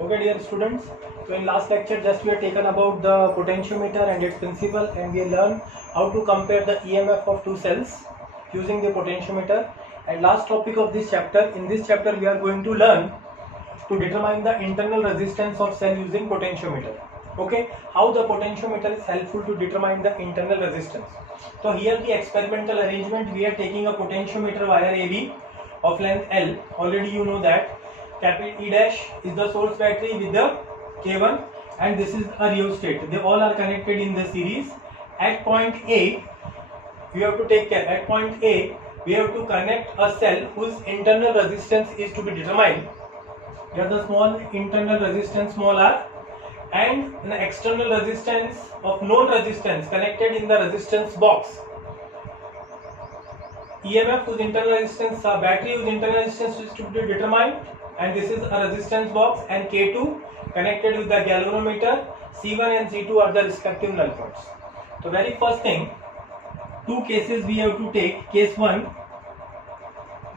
Okay, dear students, so in last lecture just we have taken about the potentiometer and its principle, and we learned how to compare the EMF of two cells using the potentiometer. And last topic of this chapter, in this chapter we are going to learn to determine the internal resistance of cell using potentiometer. Okay, how the potentiometer is helpful to determine the internal resistance. So here the experimental arrangement, we are taking a potentiometer wire AB of length L. Already you know that capital E dash is the source battery with the K1, and this is a rheostat. They all are connected in the series. At point A, we have to take care. At point A, we have to connect a cell whose internal resistance is to be determined. Here the small internal resistance small r, and an external resistance of known resistance connected in the resistance box. EMF whose internal resistance, battery whose internal resistance is to be determined, and this is a resistance box, and K2 connected with the galvanometer. C1 and C2 are the respective null points. So very first thing, two cases we have to take. Case 1,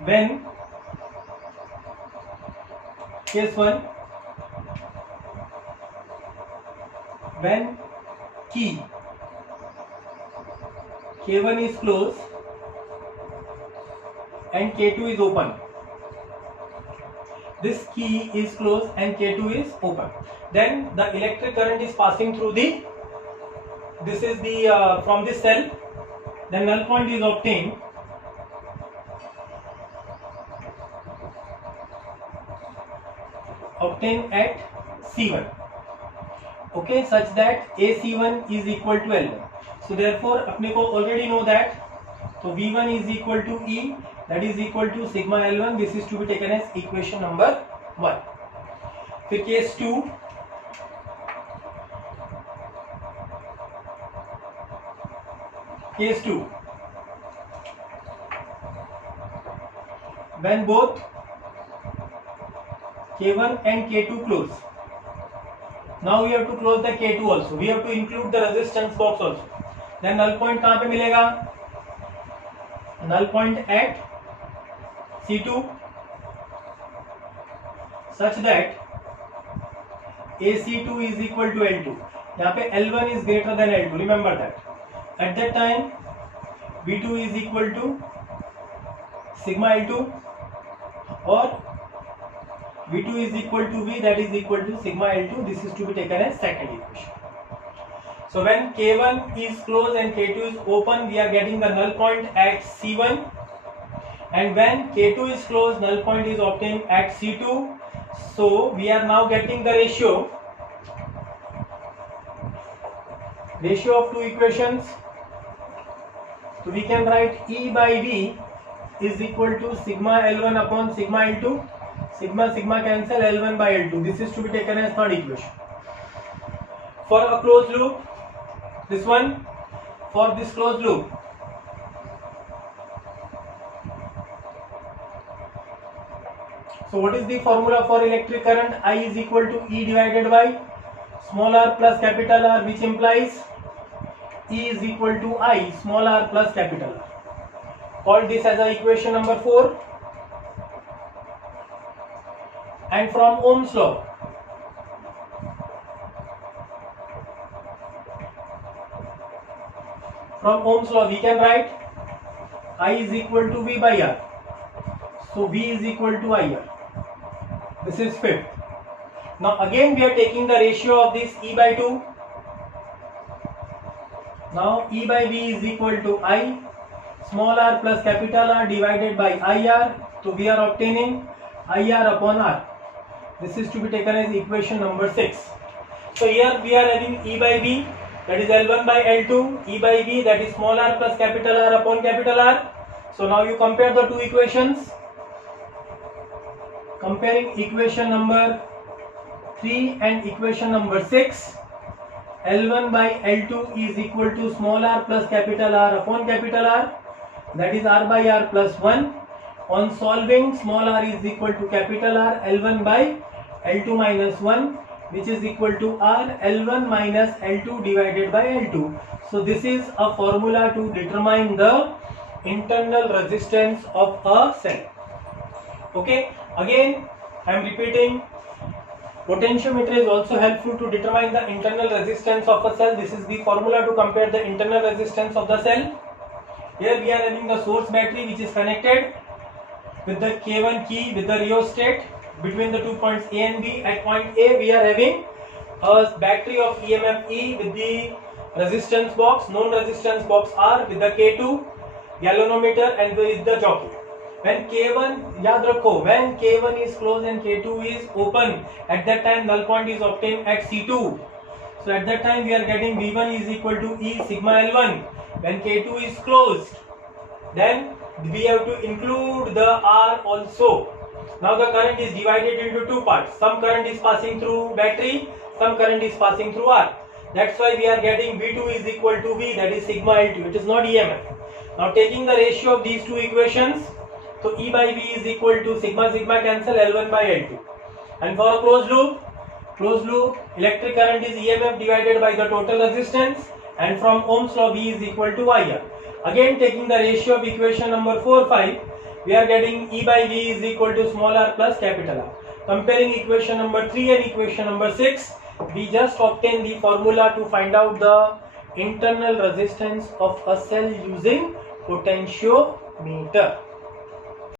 when key K1 is closed and K2 is open. This key is closed and K2 is open. Then the electric current is passing through the, this is the from this cell. The null point is obtained at C1. Okay, such that AC1 is equal to L1. So therefore अपने को already know that, so V1 is equal to E, that is equal to sigma L1. This is to be taken as equation number 1. फिर case 2, when both K1 and K2 close. Now we have to close the K2 also. We have to include the resistance box also. Then null point कहाँ पे मिलेगा? Null point at C2, such that AC2 is equal to L2. यहाँ पे L1 is greater than L2. Remember that. At that time, V2 is equal to sigma L2, or V2 is equal to V, that is equal to sigma L2. This is to be taken as second equation. So when K1 is closed and K2 is open, we are getting the null point at C1. And when K2 is closed, null point is obtained at C2. So we are now getting the ratio of two equations. So we can write E by V is equal to sigma L1 upon sigma L2. Sigma cancel, L1 by L2. This is to be taken as third equation. For a closed loop, this one, for this closed loop, so what is the formula for electric current? I is equal to E divided by small r plus capital R, which implies E is equal to I small r plus capital R. Call this as a equation number 4. And from Ohm's law, we can write I is equal to V by R. So V is equal to IR. This is fifth. Now again we are taking the ratio of this E by 2. Now E by V is equal to I small r plus capital R divided by IR. So we are obtaining IR upon R. This is to be taken as equation number 6. So here we are having E by V, that is L1 by L2, E by V, that is small r plus capital R upon capital R. So now you compare the two equations. Comparing equation number 3 and equation number 6, L1 by L2 is equal to small r plus capital R upon capital R, that is R by R plus 1. On solving, small r is equal to capital R, L1 by L2 minus 1, which is equal to R L1 minus L2 divided by L2. So this is a formula to determine the internal resistance of a cell. Okay, again I am repeating, Potentiometer is also helpful to determine the internal resistance of a cell. This is the formula to compare the internal resistance of the cell. Here we are having the source battery which is connected with the K1 key with the rheostat between the 2 points A and B. At point A we are having a battery of EMF E with the resistance box, known resistance box R, with the K2 galvanometer and with the jockey. When K1, याद रखो, when K1 is closed and K2 is open, at that time null point is obtained at C2. So at that time we are getting V1 is equal to E sigma L1. When K2 is closed, then we have to include the R also. Now the current is divided into two parts. Some current is passing through battery, some current is passing through R. That's why we are getting V2 is equal to V, that is sigma L2. It is not EMF. Now taking the ratio of these two equations, so E by V is equal to sigma cancel, L1 by L2. And for a closed loop, electric current is EMF divided by the total resistance, and from Ohm's law V is equal to IR. Again taking the ratio of equation number 4, 5, we are getting E by V is equal to small r plus capital R. Comparing equation number 3 and equation number 6, we just obtain the formula to find out the internal resistance of a cell using potentiometer.